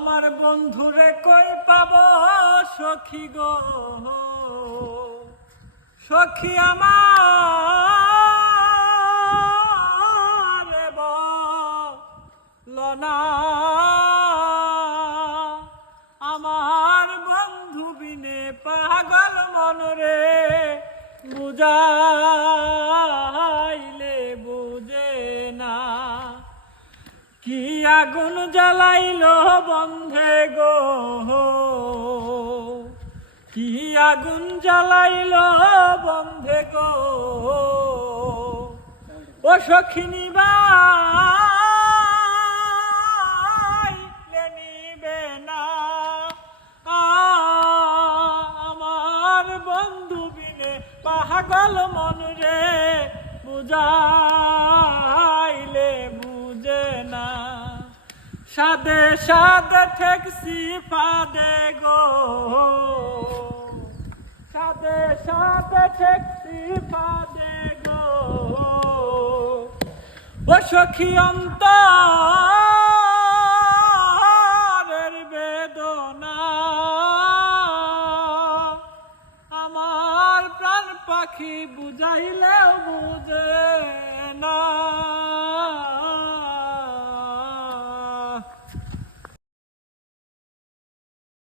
আমার বন্ধুরে কই পাব সখী গো, সখী আমার বলনা। আমার বন্ধু বিনে পাগল মনরে বুঝাইলে বুঝে না। কি আগুন জ্বালাইল বন্ধে গো, কি আগুন জ্বালাইল বন্ধে গো, ও সখিনী বাইলে নিবে না। আমার বন্ধু বিনে পাগল মনরে বুঝাইলে বুঝে না। সাদে সাদে ঠেকছি ফাদে গো, সাদে সাদে ঠেকছি ফাদে গো, ও সখী অন্তরের বেদনা। আমার প্রাণ পাখি বুঝাইলে